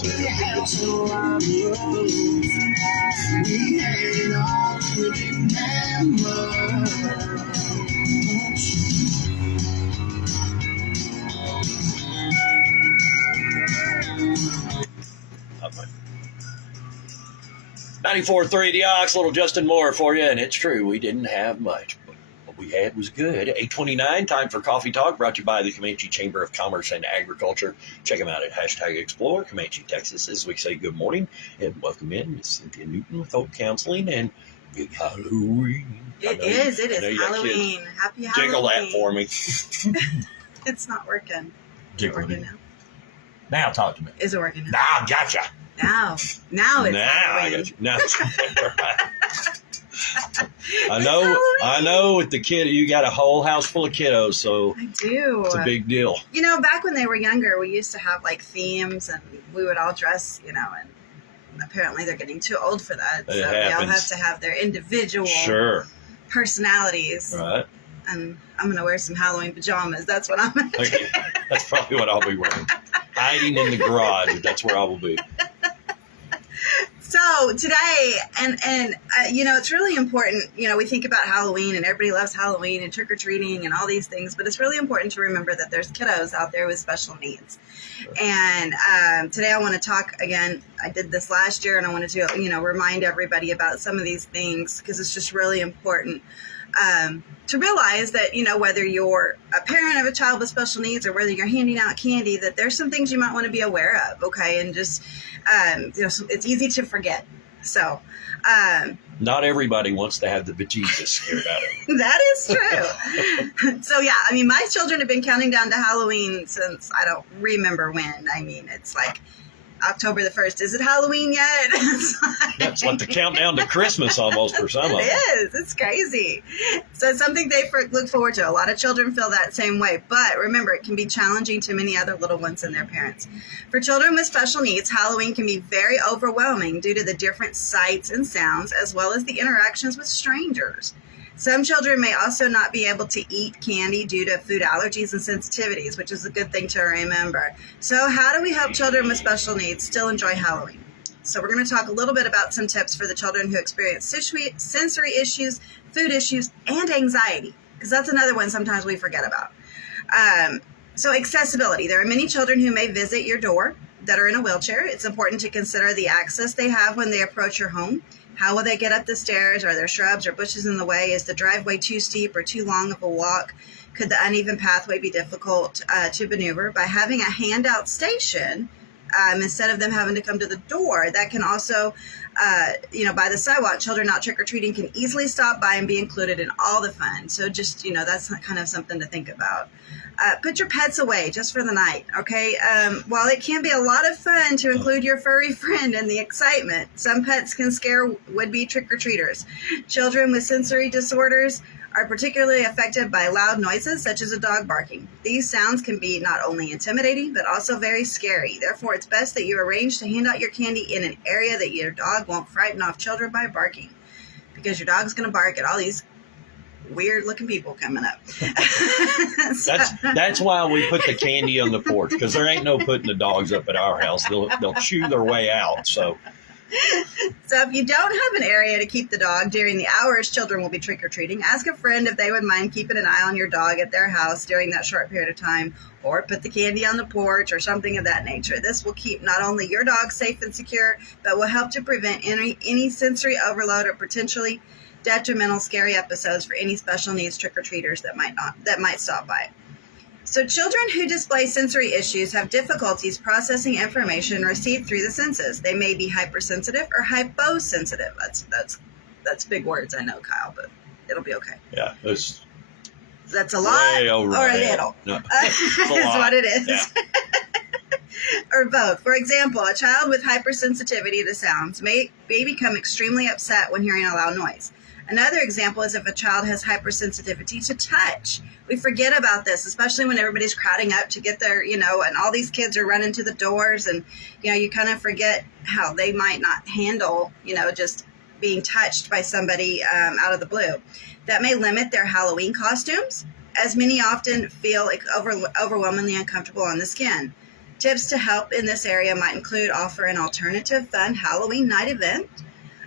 We had it all, we remember. Okay. 94.3 The Ox, little Justin Moore for you, and it's true, we didn't have much, but what we had was good. 8:29, time for Coffee Talk, brought to you by the Comanche Chamber of Commerce and Agriculture. Check them out at #Explore Comanche, Texas, as we say good morning, and welcome in Miss Cynthia Newton with Hope Counseling, and big Halloween. It is Halloween. Happy Halloween. Jiggle that for me. It's not working. Is it working now? Now talk to me. Is it working now? Now, gotcha. Now it's Halloween. I got you. Now, I know. With the kid, you got a whole house full of kiddos, so I do. It's a big deal. You know, back when they were younger, we used to have like themes, and we would all dress. You know, and apparently they're getting too old for that, so they all have to have their individual personalities. Right. And I'm going to wear some Halloween pajamas. That's what I'm going to do. That's probably what I'll be wearing. Hiding in the garage. That's where I will be. So today, and you know, it's really important, you know, we think about Halloween and everybody loves Halloween and trick-or-treating and all these things, but it's really important to remember that there's kiddos out there with special needs. Sure. And today I want to talk again, I did this last year, and I wanted to, you know, remind everybody about some of these things because it's just really important to realize that, you know, whether you're a parent of a child with special needs or whether you're handing out candy, that there's some things you might want to be aware of, okay? And just, you know, it's easy to forget. So, not everybody wants to have the bejesus scared out of them. That is true. So, yeah, I mean, my children have been counting down to Halloween since I don't remember when. I mean, it's like October the 1st. Is it Halloween yet? That's like the countdown to Christmas almost for some of them. It is. It's crazy. So it's something they look forward to. A lot of children feel that same way. But remember, it can be challenging to many other little ones and their parents. For children with special needs, Halloween can be very overwhelming due to the different sights and sounds, as well as the interactions with strangers. Some children may also not be able to eat candy due to food allergies and sensitivities, which is a good thing to remember. So how do we help children with special needs still enjoy Halloween? So we're going to talk a little bit about some tips for the children who experience sensory issues, food issues, and anxiety, because that's another one sometimes we forget about. So accessibility. There are many children who may visit your door that are in a wheelchair. It's important to consider the access they have when they approach your home. How will they get up the stairs? Are there shrubs or bushes in the way? Is the driveway too steep or too long of a walk? Could the uneven pathway be difficult to maneuver? By having a handout station, instead of them having to come to the door, that can also, you know, by the sidewalk, children not trick-or-treating can easily stop by and be included in all the fun. So just, you know, that's kind of something to think about. Put your pets away just for the night, okay? While it can be a lot of fun to include your furry friend in the excitement, some pets can scare would-be trick-or-treaters. Children with sensory disorders are particularly affected by loud noises such as a dog barking. These sounds can be not only intimidating, but also very scary. Therefore, it's best that you arrange to hand out your candy in an area that your dog won't frighten off children by barking, because your dog's going to bark at all these weird-looking people coming up. That's why we put the candy on the porch, because there ain't no putting the dogs up at our house. They'll chew their way out, so... So if you don't have an area to keep the dog during the hours children will be trick-or-treating, ask a friend if they would mind keeping an eye on your dog at their house during that short period of time, or put the candy on the porch or something of that nature. This will keep not only your dog safe and secure, but will help to prevent any sensory overload or potentially detrimental scary episodes for any special needs trick-or-treaters that might stop by. So children who display sensory issues have difficulties processing information received through the senses. They may be hypersensitive or hyposensitive. That's big words, I know, Kyle, but it'll be okay. Yeah, that's a lot or a little. No, is what it is. Yeah. Or both. For example, a child with hypersensitivity to sounds may become extremely upset when hearing a loud noise. Another example is if a child has hypersensitivity to touch. We forget about this, especially when everybody's crowding up to get their, you know, and all these kids are running to the doors, and, you know, you kind of forget how they might not handle, you know, just being touched by somebody out of the blue. That may limit their Halloween costumes, as many often feel like overwhelmingly uncomfortable on the skin. Tips to help in this area might include offer an alternative fun Halloween night event.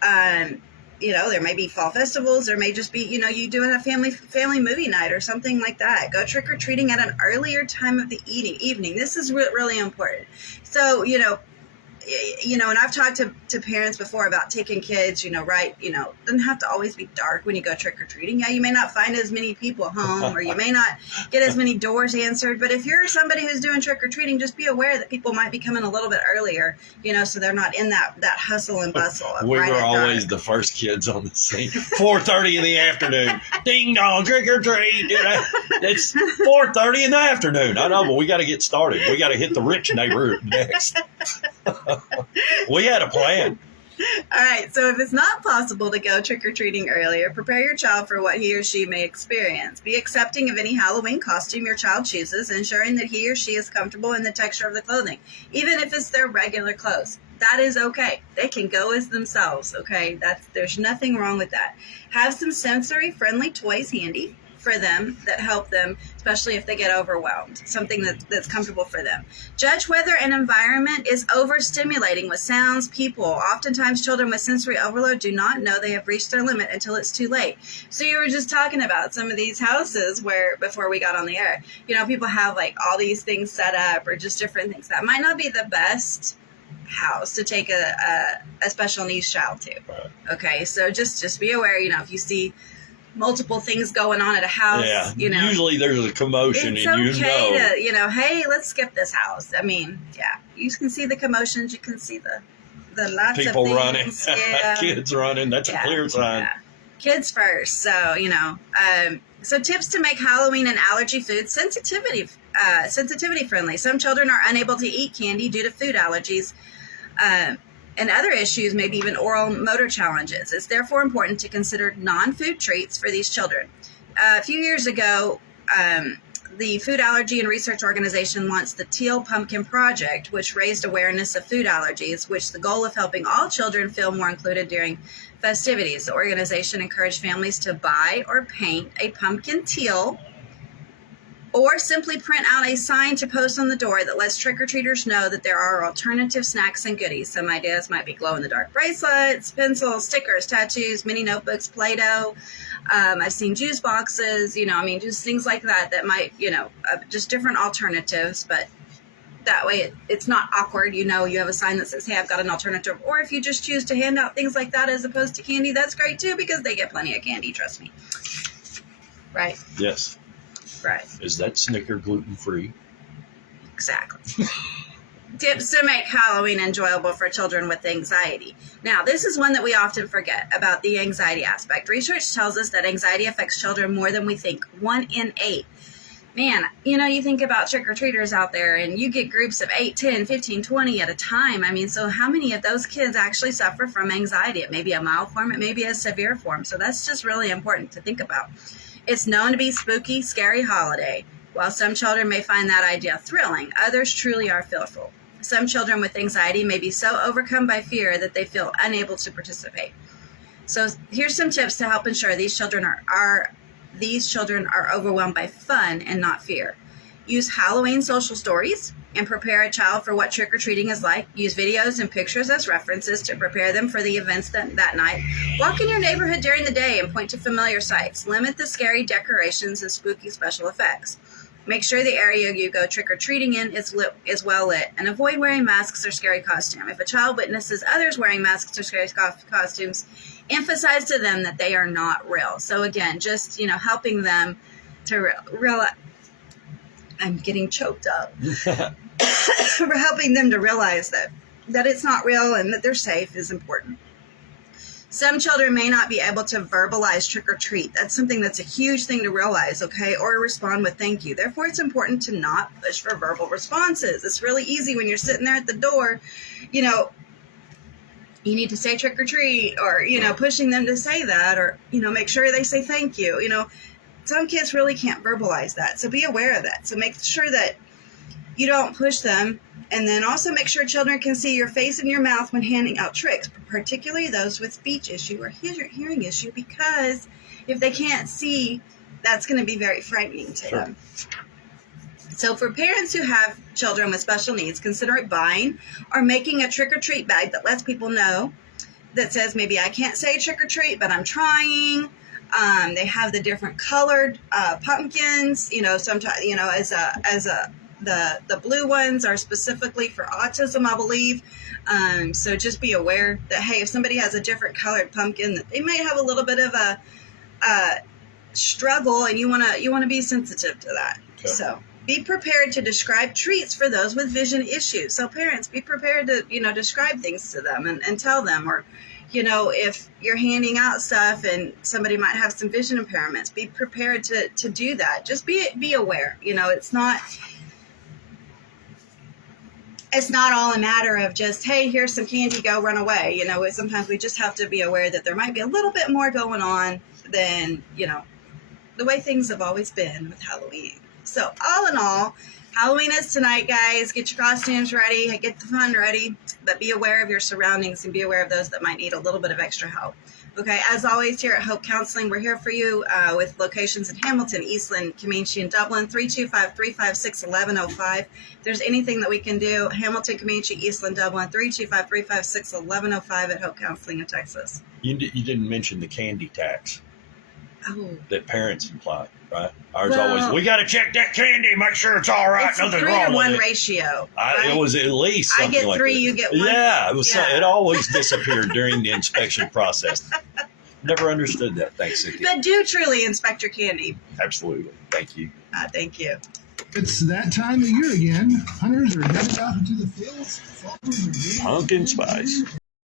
There may be fall festivals. There may just be, you doing a family movie night or something like that. Go trick-or-treating at an earlier time of the evening. This is really important. So, and I've talked to parents before about taking kids, doesn't have to always be dark when you go trick-or-treating. Yeah, you may not find as many people home, or you may not get as many doors answered, but if you're somebody who's doing trick-or-treating, just be aware that people might be coming a little bit earlier, so they're not in that hustle and bustle of We right were at always dark. the first kids on the scene. 4:30 in the afternoon. Ding dong, trick or treat. It's 4:30 in the afternoon. I know, but we got to get started. We got to hit the rich neighborhood next. We had a plan. All right, so if it's not possible to go trick-or-treating earlier, prepare your child for what he or she may experience. Be accepting of any Halloween costume your child chooses, ensuring that he or she is comfortable in the texture of the clothing, even if it's their regular clothes. That is okay. They can go as themselves, okay? There's nothing wrong with that. Have some sensory-friendly toys handy for them that help them, especially if they get overwhelmed, something that's comfortable for them. Judge whether an environment is overstimulating with sounds, people. Oftentimes children with sensory overload do not know they have reached their limit until it's too late. So you were just talking about some of these houses where, before we got on the air, people have like all these things set up or just different things. That might not be the best house to take a special needs child to. Okay, so just be aware, if you see multiple things going on at a house, usually there's a commotion, it's and okay to, hey, let's skip this house. I mean, you can see the commotions, you can see the lots people of running, things. Yeah. kids running. That's a clear sign. Yeah. Kids first. So so tips to make Halloween and allergy food sensitivity friendly. Some children are unable to eat candy due to food allergies. And other issues, maybe even oral motor challenges. It's therefore important to consider non-food treats for these children. A few years ago, the Food Allergy and Research Organization launched the Teal Pumpkin Project, which raised awareness of food allergies, which the goal of helping all children feel more included during festivities. The organization encouraged families to buy or paint a pumpkin teal, or simply print out a sign to post on the door that lets trick-or-treaters know that there are alternative snacks and goodies. Some ideas might be glow-in-the-dark bracelets, pencils, stickers, tattoos, mini notebooks, Play-Doh. I've seen juice boxes, just things like that might, just different alternatives. But that way it's not awkward. You have a sign that says, hey, I've got an alternative. Or if you just choose to hand out things like that as opposed to candy, that's great too, because they get plenty of candy, trust me. Right? Yes. Right. Is that Snicker gluten-free? Exactly. Tips to make Halloween enjoyable for children with anxiety. Now, this is one that we often forget about the anxiety aspect. Research tells us that anxiety affects children more than we think. 1 in 8. Man, you think about trick-or-treaters out there, and you get groups of 8, 10, 15, 20 at a time. I mean, so how many of those kids actually suffer from anxiety? It may be a mild form, it may be a severe form. So that's just really important to think about. It's known to be spooky, scary holiday. While some children may find that idea thrilling, others truly are fearful. Some children with anxiety may be so overcome by fear that they feel unable to participate. So here's some tips to help ensure these children are overwhelmed by fun and not fear. Use Halloween social stories and prepare a child for what trick-or-treating is like. Use videos and pictures as references to prepare them for the events that night. Walk in your neighborhood during the day and point to familiar sights. Limit the scary decorations and spooky special effects. Make sure the area you go trick-or-treating in is well lit, and avoid wearing masks or scary costumes. If a child witnesses others wearing masks or scary costumes, emphasize to them that they are not real. So again, just helping them to realize. I'm getting choked up. We're helping them to realize that it's not real and that they're safe is important. Some children may not be able to verbalize trick or treat. That's something that's a huge thing to realize, okay? Or respond with thank you. Therefore, it's important to not push for verbal responses. It's really easy when you're sitting there at the door, you need to say trick or treat, or, pushing them to say that, or, make sure they say thank you. Some kids really can't verbalize that. So be aware of that. So make sure that you don't push them. And then also make sure children can see your face and your mouth when handing out tricks, particularly those with speech issue or hearing issue, because if they can't see, that's going to be very frightening to them. So for parents who have children with special needs, consider buying or making a trick-or-treat bag that lets people know, that says maybe I can't say trick-or-treat, but I'm trying. They have the different colored pumpkins, sometimes, the blue ones are specifically for autism, I believe. So just be aware that, hey, if somebody has a different colored pumpkin, that they might have a little bit of a struggle, and you want to be sensitive to that. Okay. So be prepared to describe treats for those with vision issues. So parents, be prepared to, describe things to them and tell them, or, if you're handing out stuff and somebody might have some vision impairments, be prepared to do that. Just be aware. It's not all a matter of just, hey, here's some candy, go run away. Sometimes we just have to be aware that there might be a little bit more going on than, the way things have always been with Halloween. So all in all, Halloween is tonight, guys. Get your costumes ready, get the fun ready, but be aware of your surroundings and be aware of those that might need a little bit of extra help. Okay, as always, here at Hope Counseling, we're here for you with locations in Hamilton, Eastland, Comanche, and Dublin, 325-356-1105. If there's anything that we can do, Hamilton, Comanche, Eastland, Dublin, 325-356-1105 at Hope Counseling in Texas. You didn't mention the candy tax. Oh. That parents imply, right? Ours always, we got to check that candy, make sure it's all right. It's nothing a 3 wrong to 1 with it. ratio. Right? It was at least something I get 3, that. you get 1. Yeah, it was. It always disappeared during the inspection process. Never understood that. Thanks, Cynthia. But do truly inspect your candy. Absolutely. Thank you. Thank you. It's that time of year again. Hunters are headed out into the fields. Farmers are getting Pumpkin spice.